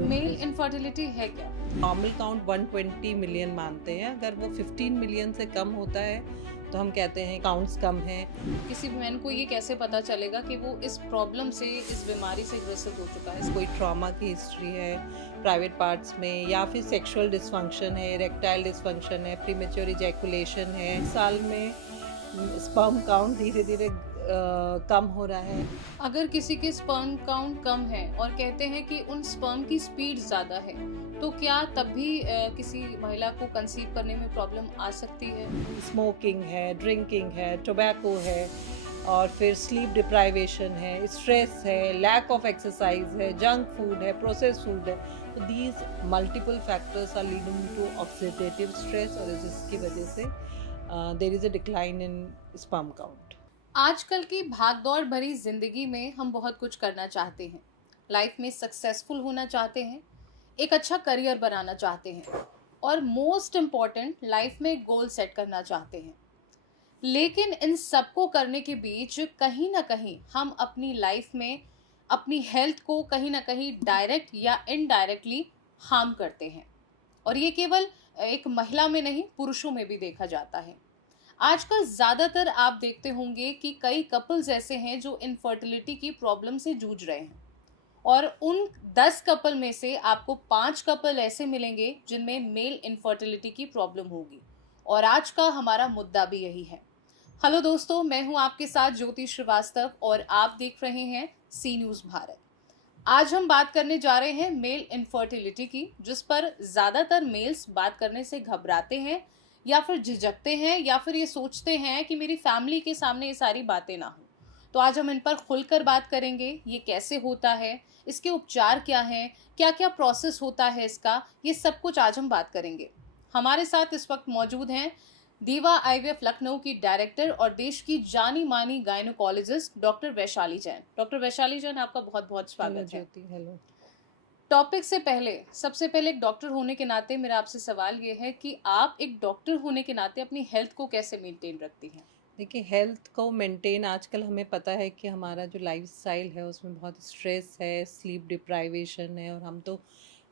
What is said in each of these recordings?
Male infertility है क्या? Normal count 120 million मानते हैं। अगर वो 15 मिलियन से कम होता है तो हम कहते हैं काउंट्स कम हैं। किसी बहन को ये कैसे पता चलेगा कि वो इस प्रॉब्लम से, इस बीमारी से ग्रसित हो चुका है? कोई ट्रॉमा की हिस्ट्री है प्राइवेट पार्ट्स में, या फिर सेक्सुअल डिसफंक्शन है, इरेक्टाइल डिसफंक्शन है, प्रीमेच्योर इजैकुलेशन है। साल में स्पर्म काउंट धीरे धीरे कम हो रहा है। अगर किसी के स्पर्म काउंट कम है और कहते हैं कि उन स्पर्म की स्पीड ज़्यादा है, तो क्या तब भी किसी महिला को कंसीव करने में प्रॉब्लम आ सकती है? स्मोकिंग है, ड्रिंकिंग है, टोबैको है, और फिर स्लीप डिप्राइवेशन है, स्ट्रेस है, लैक ऑफ एक्सरसाइज है, जंक फूड है, प्रोसेस्ड फूड है। तो these multiple factors are leading to oxidative stress, और जिसकी वजह से there is a decline in sperm count. आजकल की भागदौड़ भरी जिंदगी में हम बहुत कुछ करना चाहते हैं, लाइफ में सक्सेसफुल होना चाहते हैं, एक अच्छा करियर बनाना चाहते हैं और मोस्ट इम्पॉर्टेंट लाइफ में गोल सेट करना चाहते हैं। लेकिन इन सबको करने के बीच कहीं ना कहीं हम अपनी लाइफ में अपनी हेल्थ को कहीं ना कहीं डायरेक्ट या इनडायरेक्टली हार्म करते हैं। और ये केवल एक महिला में नहीं, पुरुषों में भी देखा जाता है। आजकल ज़्यादातर आप देखते होंगे कि कई कपल्स ऐसे हैं जो इनफर्टिलिटी की प्रॉब्लम से जूझ रहे हैं, और उन 10 कपल में से आपको 5 कपल ऐसे मिलेंगे जिनमें मेल इनफर्टिलिटी की प्रॉब्लम होगी। और आज का हमारा मुद्दा भी यही है। हेलो दोस्तों, मैं हूं आपके साथ ज्योति श्रीवास्तव और आप देख रहे हैं सी न्यूज़ भारत। आज हम बात करने जा रहे हैं मेल इनफर्टिलिटी की, जिस पर ज़्यादातर मेल्स बात करने से घबराते हैं या फिर झिझकते हैं या फिर ये सोचते हैं कि मेरी फैमिली के सामने ये सारी बातें ना हो। तो आज हम इन पर खुलकर बात करेंगे। ये कैसे होता है, इसके उपचार क्या हैं, क्या क्या प्रोसेस होता है इसका, ये सब कुछ आज हम बात करेंगे। हमारे साथ इस वक्त मौजूद हैं दीवा आईवीएफ लखनऊ की डायरेक्टर और देश की जानी मानी gynaecologist doctor Vaishali Jain. Doctor Vaishali Jain, आपका बहुत बहुत हेलो स्वागत है। ज्योति, हेलो। टॉपिक से पहले, सबसे पहले एक डॉक्टर होने के नाते मेरा आपसे सवाल ये है कि आप एक डॉक्टर होने के नाते अपनी हेल्थ को कैसे मेंटेन रखती हैं? देखिए, हेल्थ को मेंटेन आजकल हमें पता है कि हमारा जो लाइफस्टाइल है उसमें बहुत स्ट्रेस है, स्लीप डिप्राइवेशन है, और हम तो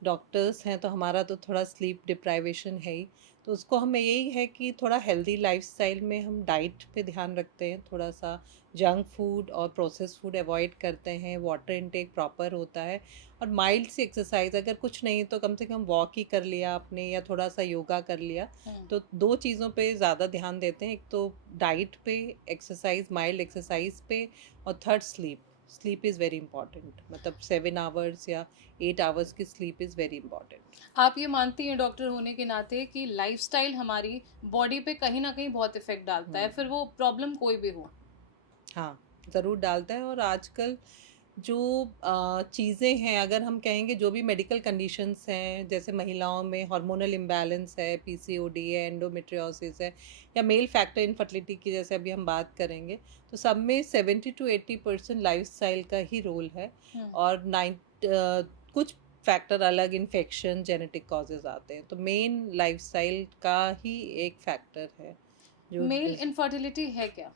डॉक्टर्स हैं तो हमारा तो थोड़ा स्लीप डिप्राइवेशन है ही। तो उसको हमें यही है कि थोड़ा हेल्दी लाइफस्टाइल में हम डाइट पे ध्यान रखते हैं, थोड़ा सा जंक फूड और प्रोसेस्ड फूड अवॉइड करते हैं, वाटर इनटेक प्रॉपर होता है, और माइल्ड सी एक्सरसाइज, अगर कुछ नहीं तो कम से कम वॉक ही कर लिया आपने या थोड़ा सा योगा कर लिया। तो दो चीज़ों पे ज़्यादा ध्यान देते हैं, एक तो डाइट पे, एक्सरसाइज, माइल्ड एक्सरसाइज पे, और third sleep. Sleep is very important, मतलब 7 आवर्स या 8 आवर्स की स्लीप इज़ वेरी इंपॉर्टेंट। आप ये मानती हैं डॉक्टर होने के नाते कि लाइफस्टाइल हमारी बॉडी पे कहीं ना कहीं बहुत इफेक्ट डालता है, फिर वो प्रॉब्लम कोई भी हो? हाँ, ज़रूर डालता है। और आजकल जो चीज़ें हैं, अगर हम कहेंगे जो भी मेडिकल कंडीशंस हैं, जैसे महिलाओं में हार्मोनल इम्बैलेंस है, पीसीओडी है, एंडोमेट्रियोसिस है, या मेल फैक्टर इनफर्टिलिटी की जैसे अभी हम बात करेंगे, तो सब में 70 to 80% लाइफस्टाइल का ही रोल है। और कुछ फैक्टर अलग, इन्फेक्शन, जेनेटिक कॉजेज आते हैं, तो मेन लाइफस्टाइल का ही एक फैक्टर है जो मेल इनफर्टिलिटी है क्या?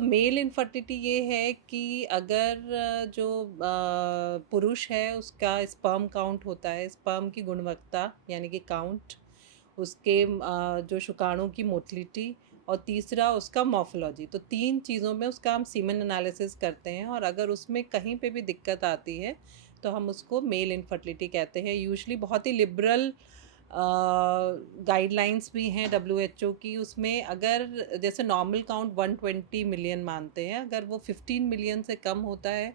मेल इनफर्टिलिटी ये है कि अगर जो पुरुष है उसका स्पर्म काउंट होता है, स्पर्म की गुणवत्ता यानी कि काउंट, उसके जो शुक्राणु की मोटिलिटी, और तीसरा उसका मॉर्फोलॉजी। तो 3 चीज़ों में उसका हम सीमेन एनालिसिस करते हैं, और अगर उसमें कहीं पे भी दिक्कत आती है तो हम उसको मेल इनफर्टिलिटी कहते हैं। यूजुअली बहुत ही लिबरल गाइडलाइंस भी हैं डब्ल्यूएचओ की, उसमें अगर जैसे नॉर्मल काउंट 120 मिलियन मानते हैं, अगर वो 15 मिलियन से कम होता है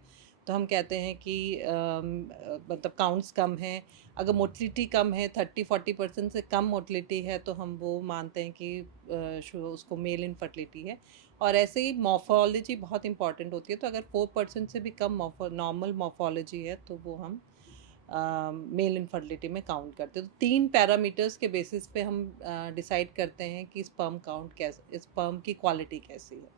तो हम कहते हैं कि मतलब काउंट्स कम हैं। अगर मोटिलिटी कम है, 30-40% से कम मोटिलिटी है, तो हम वो मानते हैं कि उसको मेल इनफर्टिलिटी है। और ऐसे ही मॉर्फोलॉजी बहुत इंपॉर्टेंट होती है, तो अगर 4% से भी कम नॉर्मल मॉर्फोलॉजी है तो वो हम मेल इनफर्टिलिटी में काउंट करते हैं। तो 3 पैरामीटर्स के बेसिस पे हम डिसाइड करते हैं कि स्पर्म काउंट कैसे, स्पर्म की क्वालिटी कैसी है।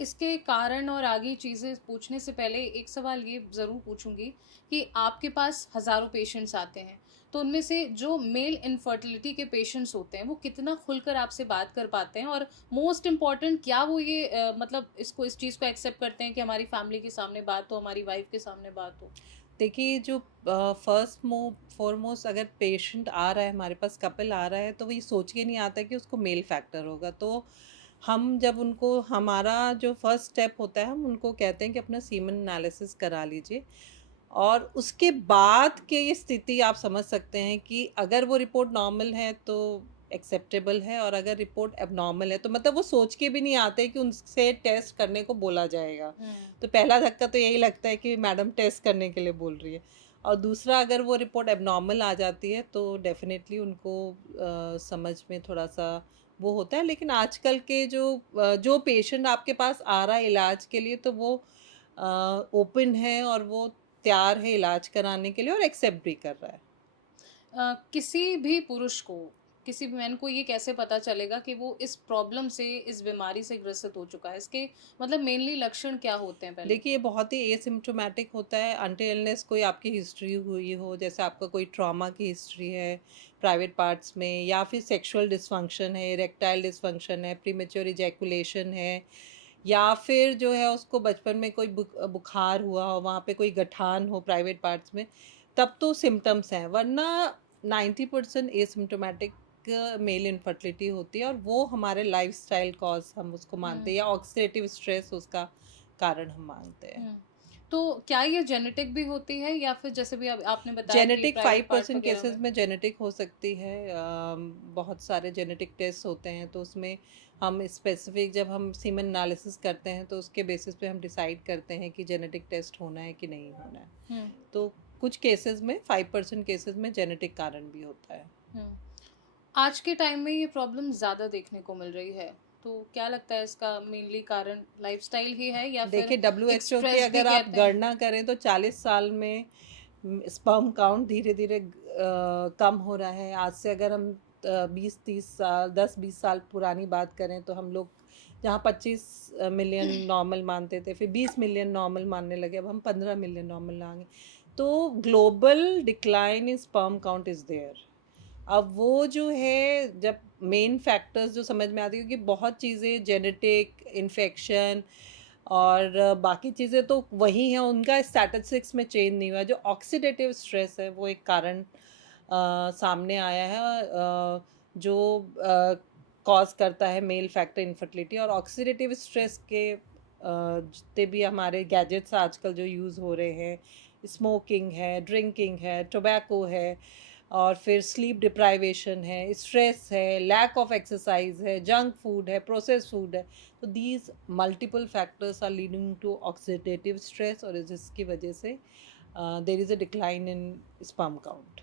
इसके कारण और आगे चीज़ें पूछने से पहले एक सवाल ये ज़रूर पूछूंगी कि आपके पास हज़ारों पेशेंट्स आते हैं, तो उनमें से जो मेल इनफर्टिलिटी के पेशेंट्स होते हैं वो कितना खुलकर आपसे बात कर पाते हैं, और मोस्ट इम्पॉर्टेंट, क्या वो ये मतलब इस चीज़ को एक्सेप्ट करते हैं कि हमारी फैमिली के सामने बात हो, हमारी वाइफ के सामने बात हो? देखिए जो फर्स्ट फॉरमोस्ट अगर पेशेंट आ रहा है हमारे पास, कपल आ रहा है, तो वो ये सोच के नहीं आता कि उसको मेल फैक्टर होगा। तो हम जब उनको, हमारा जो फर्स्ट स्टेप होता है, हम उनको कहते हैं कि अपना सीमन एनालिसिस करा लीजिए, और उसके बाद की ये स्थिति आप समझ सकते हैं कि अगर वो रिपोर्ट नॉर्मल है तो एक्सेप्टेबल है, और अगर रिपोर्ट एबनॉर्मल है तो मतलब वो सोच के भी नहीं आते कि उनसे टेस्ट करने को बोला जाएगा। तो पहला धक्का तो यही लगता है कि मैडम टेस्ट करने के लिए बोल रही है। और दूसरा, अगर वो रिपोर्ट एबनॉर्मल आ जाती है तो डेफिनेटली उनको समझ में थोड़ा सा वो होता है। लेकिन आजकल के जो पेशेंट आपके पास आ रहा है इलाज के लिए, तो वो ओपन है और वो तैयार है इलाज कराने के लिए और एक्सेप्ट भी कर रहा है। किसी भी पुरुष को, किसी भी मैन को ये कैसे पता चलेगा कि वो इस प्रॉब्लम से, इस बीमारी से ग्रसित हो चुका है? इसके मतलब मेनली लक्षण क्या होते हैं पहले? देखिए ये बहुत ही एसिम्प्टोमेटिक होता है अनटिल अनलेस कोई आपकी हिस्ट्री हुई हो, जैसे आपका कोई ट्रॉमा की हिस्ट्री है प्राइवेट पार्ट्स में, या फिर सेक्सुअल डिसफंक्शन है, इरेक्टाइल डिसफंक्शन है, प्रीमेच्योर इजैकुलेशन है, या फिर जो है उसको बचपन में कोई बुखार हुआ हो, वहाँ पे कोई गठान हो प्राइवेट पार्ट्स में, तब तो सिम्टम्स हैं। वरना 90% एसिम्प्टोमेटिक मेल इनफर्टिलिटी होती है, और वो हमारे लाइफस्टाइल कॉज हम उसको मानते हैं, या ऑक्सीडेटिव स्ट्रेस उसका कारण हम मानते हैं। हुँ। तो क्या ये जेनेटिक भी होती है, या फिर जैसे भी अब आपने बताया कि जेनेटिक प्राइवेट पार्ट 5% वगैरह केसेस में? में जेनेटिक हो सकती है। बहुत सारे जेनेटिक टेस्ट होते हैं, तो उसमें हम स्पेसिफिक, जब हम सीमन एनालिसिस करते हैं तो उसके बेसिस पे हम डिसाइड करते हैं कि जेनेटिक टेस्ट होना है कि नहीं होना है। हुँ, तो कुछ केसेस में, 5% केसेस में जेनेटिक कारण भी होता है। हुँ। आज के टाइम में ये प्रॉब्लम ज़्यादा देखने को मिल रही है। तो क्या लगता है इसका मेनली कारण लाइफ़स्टाइल ही है, या फिर देखिए एक WHO की स्ट्रेस भी अगर आप कहते हैं? गणना करें तो 40 साल में स्पर्म काउंट धीरे धीरे कम हो रहा है। आज से अगर हम 20-30 साल, 10-20 साल पुरानी बात करें, तो हम लोग जहाँ 25 मिलियन नॉर्मल मानते थे, फिर 20 मिलियन नॉर्मल मानने लगे, अब हम 15 मिलियन नॉर्मल लाएंगे। तो global decline in sperm count is there. अब वो जो है, जब मेन फैक्टर्स जो समझ में आती है, क्योंकि बहुत चीज़ें जेनेटिक, इन्फेक्शन और बाकी चीज़ें तो वही हैं, उनका स्टैटिस्टिक्स में चेंज नहीं हुआ। जो ऑक्सीडेटिव स्ट्रेस है वो एक कारण सामने आया है, जो कॉज करता है मेल फैक्टर इनफर्टिलिटी। और ऑक्सीडेटिव स्ट्रेस के जितने भी हमारे गैजेट्स आजकल जो यूज़ हो रहे हैं, स्मोकिंग है, ड्रिंकिंग है, टोबैको है, और फिर स्लीप डिप्राइवेशन है, स्ट्रेस है, लैक ऑफ एक्सरसाइज है, जंक फूड है, प्रोसेस फूड है। तो these multiple factors are leading to oxidative stress, और जिसकी वजह से there is a decline in sperm count.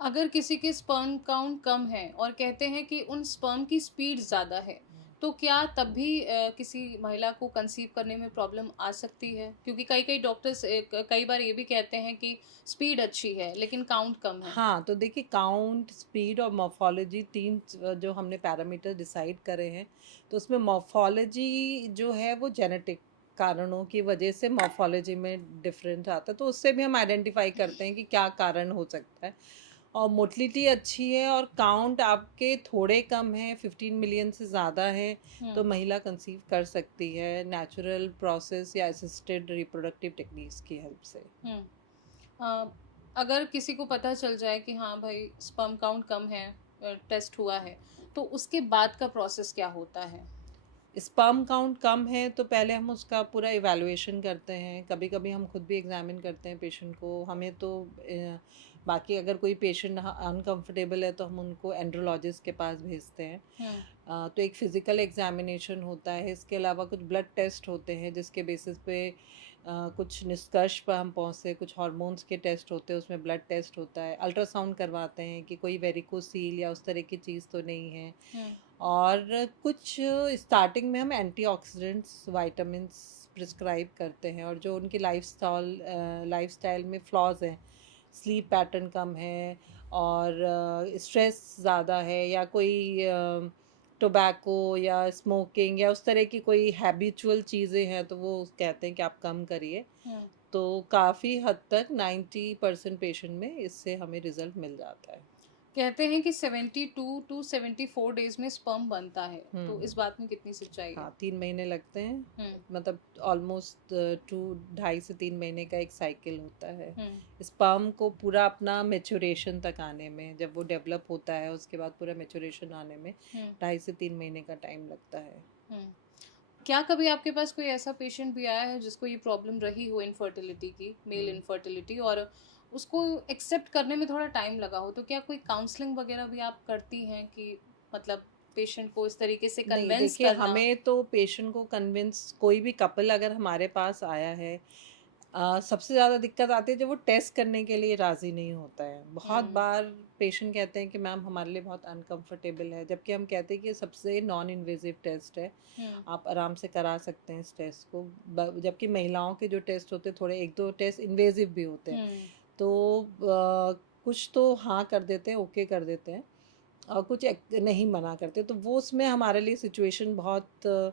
अगर किसी के स्पर्म काउंट कम है और कहते हैं कि उन स्पर्म की स्पीड ज़्यादा है, तो क्या तब भी किसी महिला को कंसीव करने में प्रॉब्लम आ सकती है? क्योंकि कई कई डॉक्टर्स कई बार ये भी कहते हैं कि स्पीड अच्छी है लेकिन काउंट कम है। हाँ, तो देखिए काउंट, स्पीड और मॉर्फोलॉजी, 3 जो हमने पैरामीटर डिसाइड करे हैं, तो उसमें मॉर्फोलॉजी जो है वो जेनेटिक कारणों की वजह से मॉर्फोलॉजी में डिफरेंस आता है, तो उससे भी हम आइडेंटिफाई करते हैं कि क्या कारण हो सकता है। और मोटिलिटी अच्छी है और काउंट आपके थोड़े कम हैं, 15 मिलियन से ज़्यादा है, तो हम्म। महिला कंसीव कर सकती है नेचुरल प्रोसेस या असिस्टेड रिप्रोडक्टिव टेक्निक्स की हेल्प से। हम्म। अ, अगर किसी को पता चल जाए कि हाँ भाई स्पर्म काउंट कम है, टेस्ट हुआ है, तो उसके बाद का प्रोसेस क्या होता है? स्पर्म काउंट कम है तो पहले हम उसका पूरा इवैल्यूएशन करते हैं। कभी कभी हम खुद भी एग्जामिन करते हैं पेशेंट को। हमें तो बाकी अगर कोई पेशेंट अनकंफर्टेबल है तो हम उनको एंड्रोलॉजिस्ट के पास भेजते हैं। हम्म। तो एक फिज़िकल एग्जामिनेशन होता है, इसके अलावा कुछ ब्लड टेस्ट होते हैं जिसके बेसिस पे कुछ निष्कर्ष पर हम पहुँचते। कुछ हार्मोन्स के टेस्ट होते हैं, उसमें ब्लड टेस्ट होता है, अल्ट्रासाउंड करवाते हैं कि कोई वेरिकोसील या उस तरह की चीज़ तो नहीं है। हम्म। और कुछ स्टार्टिंग में हम एंटीऑक्सीडेंट्स, विटामिन्स प्रिस्क्राइब करते हैं। और जो उनकी लाइफस्टाइल में फ्लॉज हैं, स्लीप पैटर्न कम है और स्ट्रेस ज़्यादा है, या कोई टोबैको या स्मोकिंग या उस तरह की कोई हैबिचुअल चीज़ें हैं, तो वो कहते हैं कि आप कम करिए। हम्म। तो काफ़ी हद तक 90% पेशेंट में इससे हमें रिज़ल्ट मिल जाता है। कहते हैं कि 72 टू 74 डेज में स्पर्म बनता है, तो इस बात में कितनी सच्चाई है? हाँ 3 महीने लगते हैं, हम्म। मतलब ऑलमोस्ट 2 ढाई से 3 महीने का एक साइकिल होता है हम्म। स्पर्म को पूरा अपना मेचुरेशन तक आने में। जब वो डेवलप होता है उसके बाद पूरा मेचुरेशन आने में हम्म। 2.5 से 3 महीने का टाइम लगता है। हम्म। क्या कभी आपके पास कोई ऐसा पेशेंट भी आया है जिसको ये प्रॉब्लम रही हो इनफर्टिलिटी की, मेल हम्म। इनफर्टिलिटी, और उसको एक्सेप्ट करने में थोड़ा टाइम लगा हो, तो क्या कोई काउंसलिंग वगैरह भी आप करती हैं कि मतलब पेशेंट को इस तरीके से नहीं कन्विंस देखिए, करना? हमें तो पेशेंट को कन्विंस, कोई भी कपल अगर हमारे पास आया है, सबसे ज़्यादा दिक्कत आती है जब वो टेस्ट करने के लिए राज़ी नहीं होता है। बहुत हम्म। बार पेशेंट कहते हैं कि मैम हमारे लिए बहुत अनकंफर्टेबल है, जबकि हम कहते हैं कि ये सबसे नॉन इन्वेजिव टेस्ट है, हम्म। आप आराम से करा सकते हैं इस टेस्ट को। जबकि महिलाओं के जो टेस्ट होते हैं थोड़े एक दो टेस्ट इन्वेजिव भी होते हैं। हम्म। तो कुछ तो हाँ कर देते हैं, ओके कर देते हैं, और कुछ नहीं मना करते। तो वो उसमें हमारे लिए सिचुएशन बहुत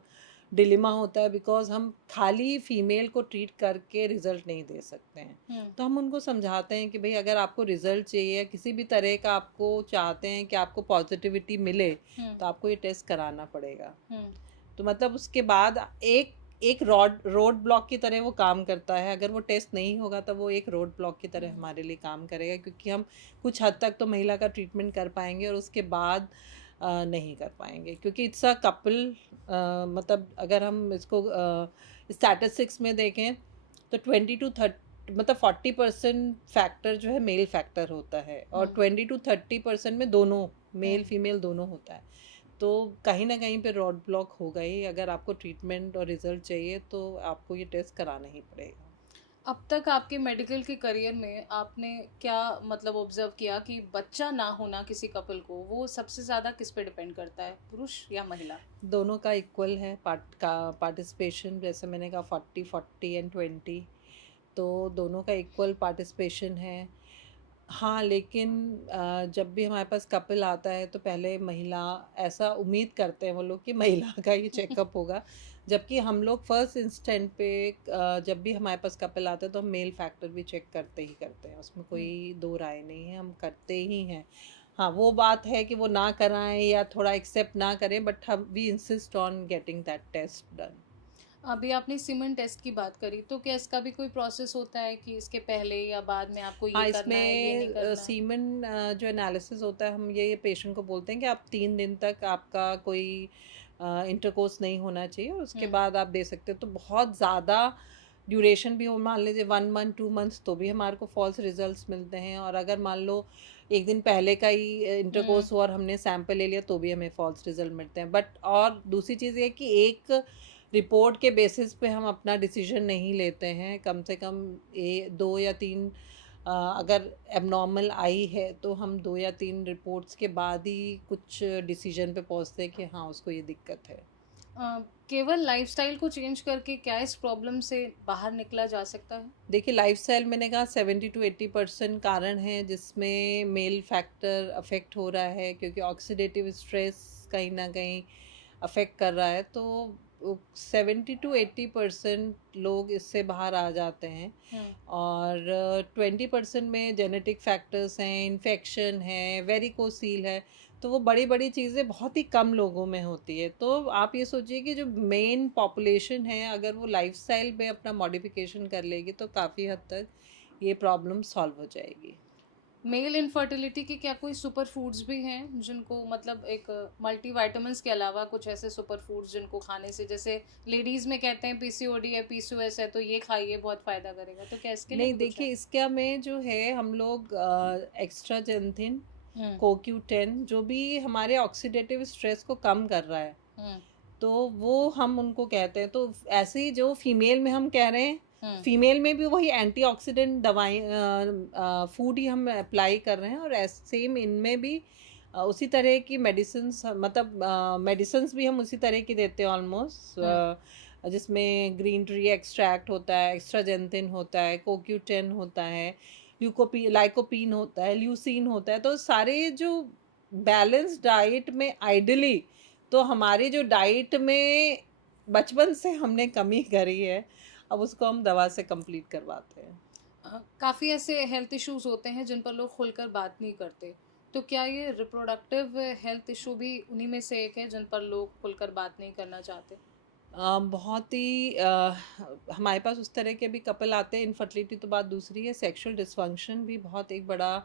डिलेमा होता है, बिकॉज हम खाली फीमेल को ट्रीट करके रिजल्ट नहीं दे सकते हैं। हम्म। तो हम उनको समझाते हैं कि भाई अगर आपको रिजल्ट चाहिए या किसी भी तरह का आपको चाहते हैं कि आपको पॉजिटिविटी मिले, हम्म। तो आपको ये टेस्ट कराना पड़ेगा। हम्म। तो मतलब उसके बाद एक एक रोड ब्लॉक की तरह वो काम करता है। अगर वो टेस्ट नहीं होगा तो वो एक रोड ब्लॉक की तरह हमारे लिए काम करेगा, क्योंकि हम कुछ हद तक तो महिला का ट्रीटमेंट कर पाएंगे और उसके बाद नहीं कर पाएंगे, क्योंकि इट्स अ कपल। मतलब अगर हम इसको स्टैटिस्टिक्स में देखें तो 20 to 30, मतलब 40% फैक्टर जो है मेल फैक्टर होता है, और 20 to 30% में दोनों मेल फीमेल दोनों होता है। तो कहीं ना कहीं पे रोड ब्लॉक हो गई। अगर आपको ट्रीटमेंट और रिजल्ट चाहिए तो आपको ये टेस्ट कराना ही पड़ेगा। अब तक आपके मेडिकल के करियर में आपने क्या मतलब ऑब्जर्व किया कि बच्चा ना होना किसी कपल को, वो सबसे ज़्यादा किस पे डिपेंड करता है, पुरुष या महिला? दोनों का इक्वल है पार्टिसिपेशन। जैसे मैंने कहा 40 40 एंड 20, तो दोनों का इक्वल पार्टिसिपेशन है। हाँ लेकिन जब भी हमारे पास कपल आता है तो पहले महिला, ऐसा उम्मीद करते हैं वो लोग कि महिला का ही चेकअप होगा, जबकि हम लोग फर्स्ट इंस्टेंट पे जब भी हमारे पास कपल आता है तो हम मेल फैक्टर भी चेक करते ही करते हैं, उसमें कोई दो राय नहीं है, हम करते ही हैं। हाँ वो बात है कि वो ना कराएं या थोड़ा एक्सेप्ट ना करें, बट हम we insist on getting that test done. अभी आपने सीमेंट टेस्ट की बात करी, तो क्या इसका भी कोई प्रोसेस होता है कि इसके पहले या बाद में आपको ये हाँ करना है, ये नहीं इसमें करना है? सीमन जो एनालिसिस होता है, हम ये पेशेंट को बोलते हैं कि आप 3 दिन तक आपका कोई इंटरकोर्स नहीं होना चाहिए और उसके बाद आप दे सकते हो। तो बहुत ज़्यादा ड्यूरेशन भी हो, मान लीजिए 1 month 2 months, तो भी हमारे को फॉल्स रिजल्ट्स मिलते हैं। और अगर मान लो एक दिन पहले का ही इंटरकोर्स हुआ और हमने सैंपल ले लिया तो भी हमें फॉल्स रिजल्ट मिलते हैं। बट और दूसरी चीज़ ये कि एक रिपोर्ट के बेसिस पे हम अपना डिसीजन नहीं लेते हैं। कम से कम 2 या 3 अगर एबनॉर्मल आई है तो हम 2 या 3 रिपोर्ट्स के बाद ही कुछ डिसीजन पे पहुंचते हैं कि हाँ उसको ये दिक्कत है। केवल लाइफस्टाइल को चेंज करके क्या इस प्रॉब्लम से बाहर निकला जा सकता है? देखिए लाइफस्टाइल, मैंने कहा 70 to 80% कारण है जिसमें मेल फैक्टर अफेक्ट हो रहा है, क्योंकि ऑक्सीडेटिव स्ट्रेस कहीं ना कहीं अफेक्ट कर रहा है। तो 70 to 80% लोग इससे बाहर आ जाते हैं। और 20% में जेनेटिक फैक्टर्स हैं, इन्फेक्शन है, वेरिकोसील है। तो वो बड़ी बड़ी चीज़ें बहुत ही कम लोगों में होती है। तो आप ये सोचिए कि जो मेन पॉपुलेशन है, अगर वो लाइफस्टाइल में अपना मॉडिफिकेशन कर लेगी तो काफ़ी हद तक ये प्रॉब्लम सॉल्व हो जाएगी। मेल इनफर्टिलिटी के क्या कोई सुपर फूड्स भी हैं जिनको मतलब एक मल्टीविटामिन्स के अलावा कुछ ऐसे सुपर फूड्स जिनको खाने से, जैसे लेडीज में कहते हैं पीसीओडी है, पीसीओएस है, तो ये खाइए बहुत फायदा करेगा, तो क्या इसके लिए नहीं भी कुछ है? देखिए, इसका में जो है हम लोग एक्स्ट्रा जेंथिन, हम्म। CoQ10, जो भी हमारे ऑक्सीडेटिव स्ट्रेस को कम कर रहा है, हम्म। तो वो हम उनको कहते हैं। तो ऐसे ही जो फीमेल में हम कह रहे हैं, हम्म। फीमेल में भी वही एंटीऑक्सीडेंट दवाई फूड ही हम अप्लाई कर रहे हैं। और सेम इनमें भी उसी तरह की मेडिसिन्स, मतलब मेडिसिन्स भी हम उसी तरह की देते हैं ऑलमोस्ट, जिसमें ग्रीन टी एक्सट्रैक्ट होता है, एक्स्ट्राजेंथिन होता है, CoQ10 होता है, लाइकोपीन होता है, ल्यूसीन होता है। तो सारे जो बैलेंस डाइट में आइडली, तो हमारी जो डाइट में बचपन से हमने कमी करी है, अब उसको हम दवा से कंप्लीट करवाते हैं। काफ़ी ऐसे हेल्थ इश्यूज होते हैं जिन पर लोग खुलकर बात नहीं करते, तो क्या ये रिप्रोडक्टिव हेल्थ इशू भी उन्हीं में से एक है जिन पर लोग खुलकर बात नहीं करना चाहते? बहुत ही हमारे पास उस तरह के भी कपल आते हैं। इनफर्टिलिटी तो बात दूसरी है, सेक्सुअल डिसफंक्शन भी बहुत एक बड़ा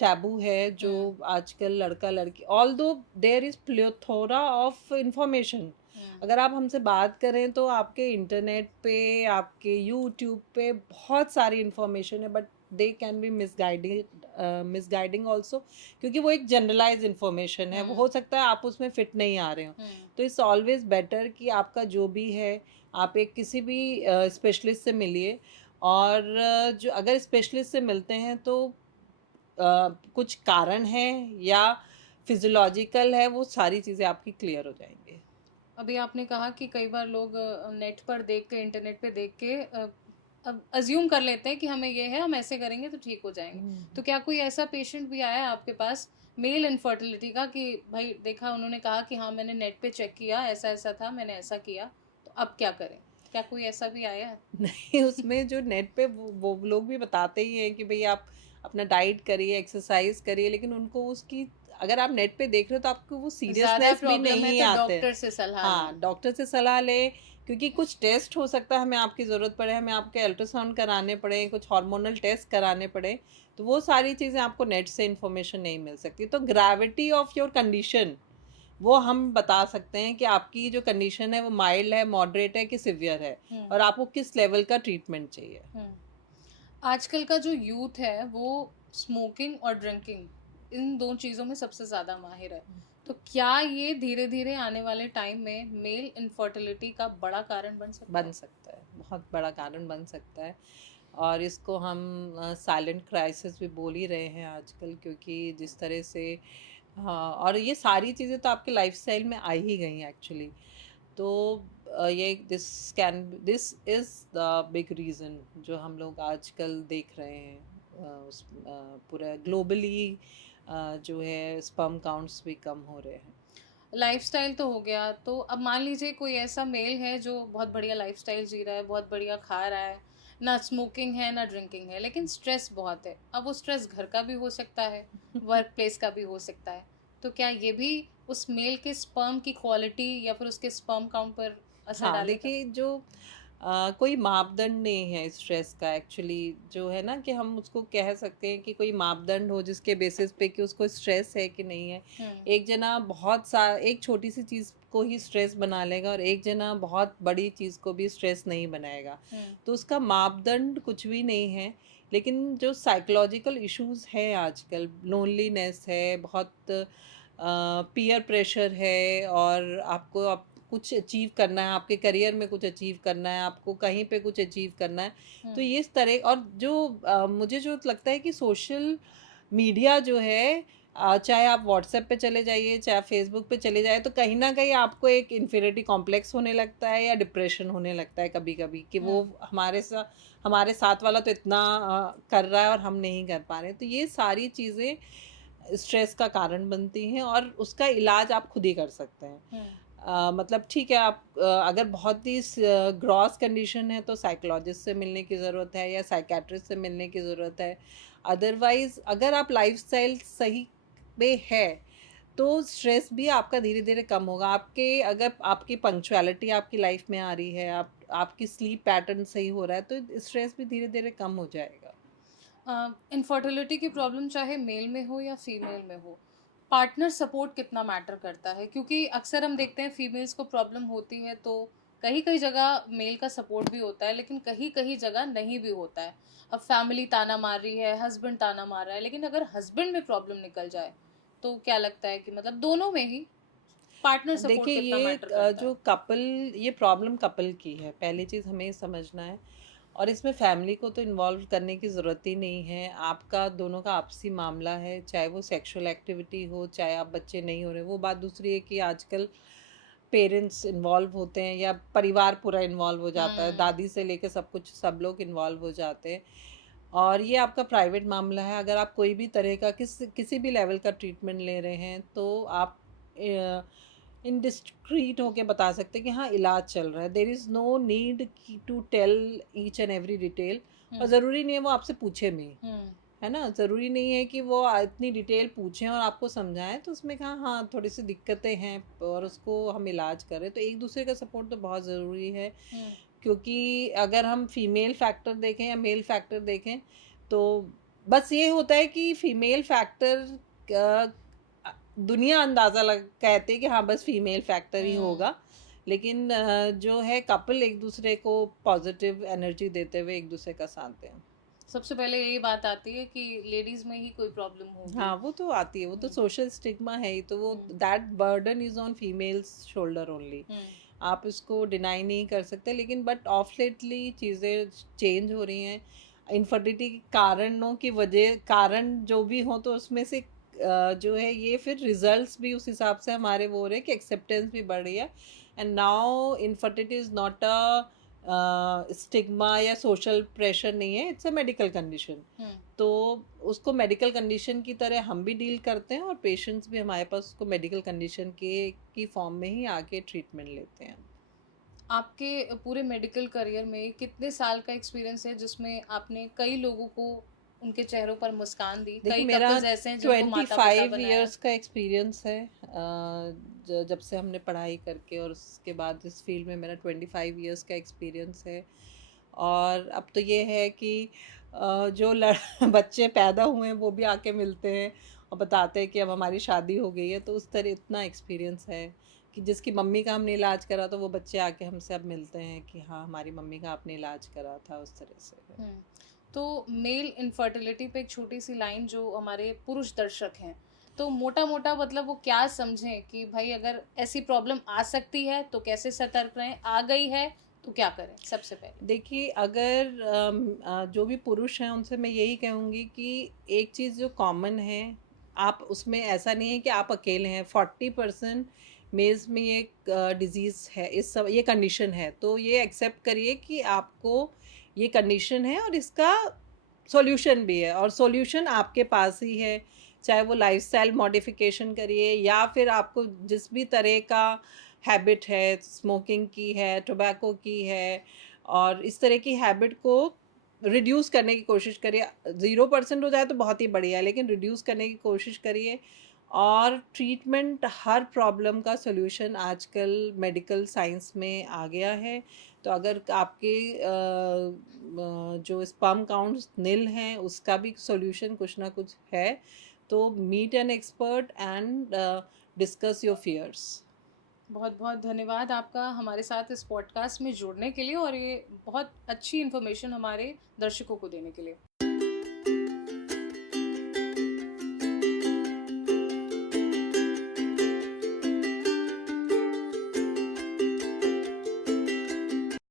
टैबू है जो हुँ, आजकल लड़का लड़की, although there is plethora of information. हुँ, अगर आप हमसे बात करें तो आपके इंटरनेट पे, आपके यूट्यूब पे बहुत सारी इंफॉर्मेशन है, but they can be misguiding also, क्योंकि वो एक जनरलाइज इंफॉर्मेशन है, वो हो हुँ, सकता है आप उसमें फिट नहीं आ रहे हो। हुँ, तो इट्स ऑलवेज बेटर कि आपका जो भी है, आप एक किसी भी स्पेशलिस्ट से मिलिए। और जो अगर स्पेशलिस्ट से मिलते हैं तो कुछ कारण है या फिजियोलॉजिकल है, वो सारी चीज़ें आपकी क्लियर हो जाएंगी। अभी आपने कहा कि कई बार लोग नेट पर देख के, इंटरनेट पे देख के अब अज़्यूम कर लेते हैं कि हमें ये है, हम ऐसे करेंगे तो ठीक हो जाएँगे। तो क्या कोई ऐसा पेशेंट भी आया है आपके पास मेल इनफर्टिलिटी का कि भाई देखा, उन्होंने कहा कि हाँ, मैंने नेट पे चेक किया, ऐसा-ऐसा था, मैंने ऐसा किया, तो अब क्या करें? क्या कोई ऐसा भी आया है? नहीं, उसमें जो नेट पे वो लोग भी बताते ही हैं कि भई आप अपना डाइट करिए, एक्सरसाइज़ करिए, लेकिन उनको उसकी, अगर आप नेट पे देख रहे हो तो आपको वो ज़्यादा सीरियसनेस भी प्रॉब्लम है नहीं तो आते। डॉक्टर से सलाह लें। हाँ, डॉक्टर से सलाह लें, क्योंकि कुछ टेस्ट हो सकता है हमें आपकी ज़रूरत पड़े, हमें आपके अल्ट्रासाउंड कराने पड़े, कुछ हार्मोनल टेस्ट कराने पड़े, तो वो सारी चीज़ें आपको नेट से इन्फॉर्मेशन नहीं मिल सकती। तो ग्रेविटी ऑफ योर कंडीशन वो हम बता सकते हैं कि आपकी जो कंडीशन है वो माइल्ड है, मॉडरेट है कि सीवियर है, हुँ, और आपको किस लेवल का ट्रीटमेंट चाहिए। हुँ। आजकल का जो यूथ है वो स्मोकिंग और ड्रिंकिंग, इन 2 चीज़ों में सबसे ज़्यादा माहिर है। तो क्या ये धीरे-धीरे आने वाले टाइम में मेल इनफर्टिलिटी का बड़ा कारण बन सकता बन है? सकता है, बहुत बड़ा कारण बन सकता है। और इसको हम साइलेंट क्राइसिस भी बोल ही रहे हैं आजकल, क्योंकि जिस तरह से, हाँ, और ये सारी चीज़ें तो आपके लाइफस्टाइल में आ ही गई हैं एक्चुअली। तो ये this is the big reason जो हम लोग आजकल देख रहे हैं। पूरा ग्लोबली जो है स्पर्म काउंट्स भी कम हो रहे हैं। लाइफ़स्टाइल तो हो गया, तो अब मान लीजिए कोई ऐसा मेल है जो बहुत बढ़िया लाइफ़स्टाइल जी रहा है, बहुत बढ़िया खा रहा है, ना स्मोकिंग है, ना ड्रिंकिंग है, लेकिन स्ट्रेस बहुत है। अब वो स्ट्रेस घर का भी हो सकता है, वर्क प्लेस का भी हो सकता है। तो क्या ये भी उस मेल के स्पर्म की क्वालिटी या फिर उसके स्पर्म काउंट पर असर हाँ, डालेगा? देखिए, जो कोई मापदंड नहीं है स्ट्रेस का एक्चुअली, जो है ना कि हम उसको कह सकते हैं कि कोई मापदंड हो जिसके बेसिस पे कि उसको स्ट्रेस है कि नहीं है। हुँ, एक जना एक छोटी सी चीज़ को ही स्ट्रेस बना लेगा, और एक जना बहुत बड़ी चीज़ को भी स्ट्रेस नहीं बनाएगा। हुँ, तो उसका मापदंड कुछ भी नहीं है। लेकिन जो साइकोलॉजिकल इश्यूज हैं आजकल, लोनलीनेस है बहुत, पीयर प्रेशर है, और आपको कुछ अचीव करना है, आपके करियर में कुछ अचीव करना है, आपको कहीं पे कुछ अचीव करना है। हुँ, तो ये इस तरह, और जो मुझे जो लगता है कि सोशल मीडिया जो है, चाहे आप व्हाट्सएप पे चले जाइए, चाहे आप फेसबुक पे चले जाइए, तो कहीं ना कहीं आपको एक इन्फीरियरिटी कॉम्प्लेक्स होने लगता है या डिप्रेशन होने लगता है कभी कभी, कि हुँ, वो हमारे साथ वाला तो इतना कर रहा है और हम नहीं कर पा रहे हैं। तो ये सारी चीज़ें स्ट्रेस का कारण बनती हैं, और उसका इलाज आप खुद ही कर सकते हैं। हुँ, मतलब ठीक है, आप अगर बहुत ही ग्रॉस कंडीशन है तो साइकोलॉजिस्ट से मिलने की ज़रूरत है या साइकेट्रिस्ट से मिलने की ज़रूरत है। अदरवाइज़ अगर आप लाइफस्टाइल सही में है तो स्ट्रेस भी आपका धीरे धीरे कम होगा। अगर आपकी पंक्चुअलिटी आपकी लाइफ में आ रही है, आपकी स्लीप पैटर्न सही हो रहा है, तो स्ट्रेस भी धीरे धीरे कम हो जाएगा। इनफर्टिलिटी की प्रॉब्लम चाहे मेल में हो या फीमेल में हो, पार्टनर सपोर्ट कितना मैटर करता है? क्योंकि अक्सर हम देखते हैं फीमेल्स को प्रॉब्लम होती है तो कहीं कहीं जगह मेल का सपोर्ट भी होता है, लेकिन कहीं कहीं जगह नहीं भी होता है। अब फैमिली ताना मार रही है, हस्बैंड ताना मार रहा है, लेकिन अगर हस्बैंड में प्रॉब्लम निकल जाए तो क्या लगता है कि मतलब दोनों में ही पार्टनर सपोर्ट देखिए, कितना ये मैटर करता है? जो कपल, ये प्रॉब्लम कपल की है, पहली चीज़ हमें ये समझना है। और इसमें फैमिली को तो इन्वॉल्व करने की ज़रूरत ही नहीं है। आपका दोनों का आपसी मामला है, चाहे वो सेक्सुअल एक्टिविटी हो, चाहे आप बच्चे नहीं हो रहे, वो बात दूसरी है कि आजकल पेरेंट्स इन्वॉल्व होते हैं या परिवार पूरा इन्वॉल्व हो जाता है, हम्म, दादी से लेके सब लोग इन्वॉल्व हो जाते हैं। और ये आपका प्राइवेट मामला है। अगर आप कोई भी तरह का किसी भी लेवल का ट्रीटमेंट ले रहे हैं तो आप इंडिस्क्रीट होके बता सकते हैं कि हाँ, इलाज चल रहा है। There is no need to tell each and every detail, और हम्म, ज़रूरी नहीं है वो आपसे पूछे भी। हम्म, है ना? ज़रूरी नहीं है कि वो इतनी डिटेल पूछें और आपको समझाएं, तो उसमें कहा हाँ थोड़ी सी दिक्कतें हैं और उसको हम इलाज करें, तो एक दूसरे का सपोर्ट तो बहुत ज़रूरी है। हम्म। क्योंकि अगर हम फीमेल फैक्टर देखें या मेल फैक्टर देखें, तो बस ये होता है कि फीमेल फैक्टर दुनिया अंदाज़ा लग कहते हैं कि हाँ बस फीमेल फैक्टर ही होगा, लेकिन जो है कपल एक दूसरे को पॉजिटिव एनर्जी देते हुए एक दूसरे का साथ दें। सबसे पहले यही बात आती है कि लेडीज में ही कोई प्रॉब्लम होगी। हाँ वो तो आती है, वो तो हम्म। सोशल स्टिग्मा है ही, तो वो hmm. That burden is on females shoulder only. Hmm. आप इसको डिनाई नहीं कर सकते, लेकिन बट ऑफ लेटली चीज़ें चेंज हो रही हैं। इनफर्टिलिटी के कारणों की वजह कारण जो भी हो, तो उसमें से जो है ये फिर रिजल्ट्स भी उस हिसाब से हमारे वो हो रहे हैं कि एक्सेप्टेंस भी बढ़ रही है। And now infertility is not a stigma या सोशल प्रेशर नहीं है, इट्स अ मेडिकल कंडीशन। तो उसको मेडिकल कंडीशन की तरह हम भी डील करते हैं और पेशेंट्स भी हमारे पास उसको मेडिकल कंडीशन के की फॉर्म में ही आके ट्रीटमेंट लेते हैं। आपके पूरे मेडिकल करियर में कितने साल का एक्सपीरियंस है जिसमें आपने कई लोगों को उनके चेहरों पर मुस्कान दी? देखिए कई मेरा कपल्स ऐसे हैं जिनको माता पिता 25 बनाया। इयर्स का एक्सपीरियंस है, जब से हमने पढ़ाई करके, और उसके बाद इस फील्ड में मेरा 25 इयर्स का एक्सपीरियंस है। और अब तो ये है कि जो बच्चे पैदा हुए हैं वो भी आके मिलते हैं और बताते हैं कि अब हमारी शादी हो गई है, तो उस तरह इतना एक्सपीरियंस है कि जिसकी मम्मी का हमने इलाज करा, तो वो बच्चे आके हमसे अब मिलते हैं कि हाँ हमारी मम्मी का आपने इलाज करा था, उस तरह से। तो मेल इनफर्टिलिटी पे एक छोटी सी लाइन जो हमारे पुरुष दर्शक हैं, तो मोटा मोटा मतलब वो क्या समझें कि भाई अगर ऐसी प्रॉब्लम आ सकती है तो कैसे सतर्क रहें, आ गई है तो क्या करें सबसे पहले? देखिए अगर जो भी पुरुष हैं उनसे मैं यही कहूँगी कि एक चीज़ जो कॉमन है, आप उसमें ऐसा नहीं है कि आप अकेले हैं। 40% मेल्स में ये डिजीज़ है, इस सब ये कंडीशन है, तो ये एक्सेप्ट करिए कि आपको ये कंडीशन है और इसका सॉल्यूशन भी है, और सॉल्यूशन आपके पास ही है। चाहे वो लाइफस्टाइल मॉडिफिकेशन करिए या फिर आपको जिस भी तरह का हैबिट है, स्मोकिंग की है, टोबैको की है, और इस तरह की हैबिट को रिड्यूस करने की कोशिश करिए। 0% हो जाए तो बहुत ही बढ़िया है, लेकिन रिड्यूस करने की कोशिश करिए। और ट्रीटमेंट, हर प्रॉब्लम का सॉल्यूशन आजकल मेडिकल साइंस में आ गया है। तो अगर आपके जो स्पर्म काउंट्स नील हैं उसका भी सॉल्यूशन कुछ ना कुछ है, तो meet an expert and discuss your fears. बहुत बहुत धन्यवाद आपका हमारे साथ इस पॉडकास्ट में जुड़ने के लिए और ये बहुत अच्छी इन्फॉर्मेशन हमारे दर्शकों को देने के लिए।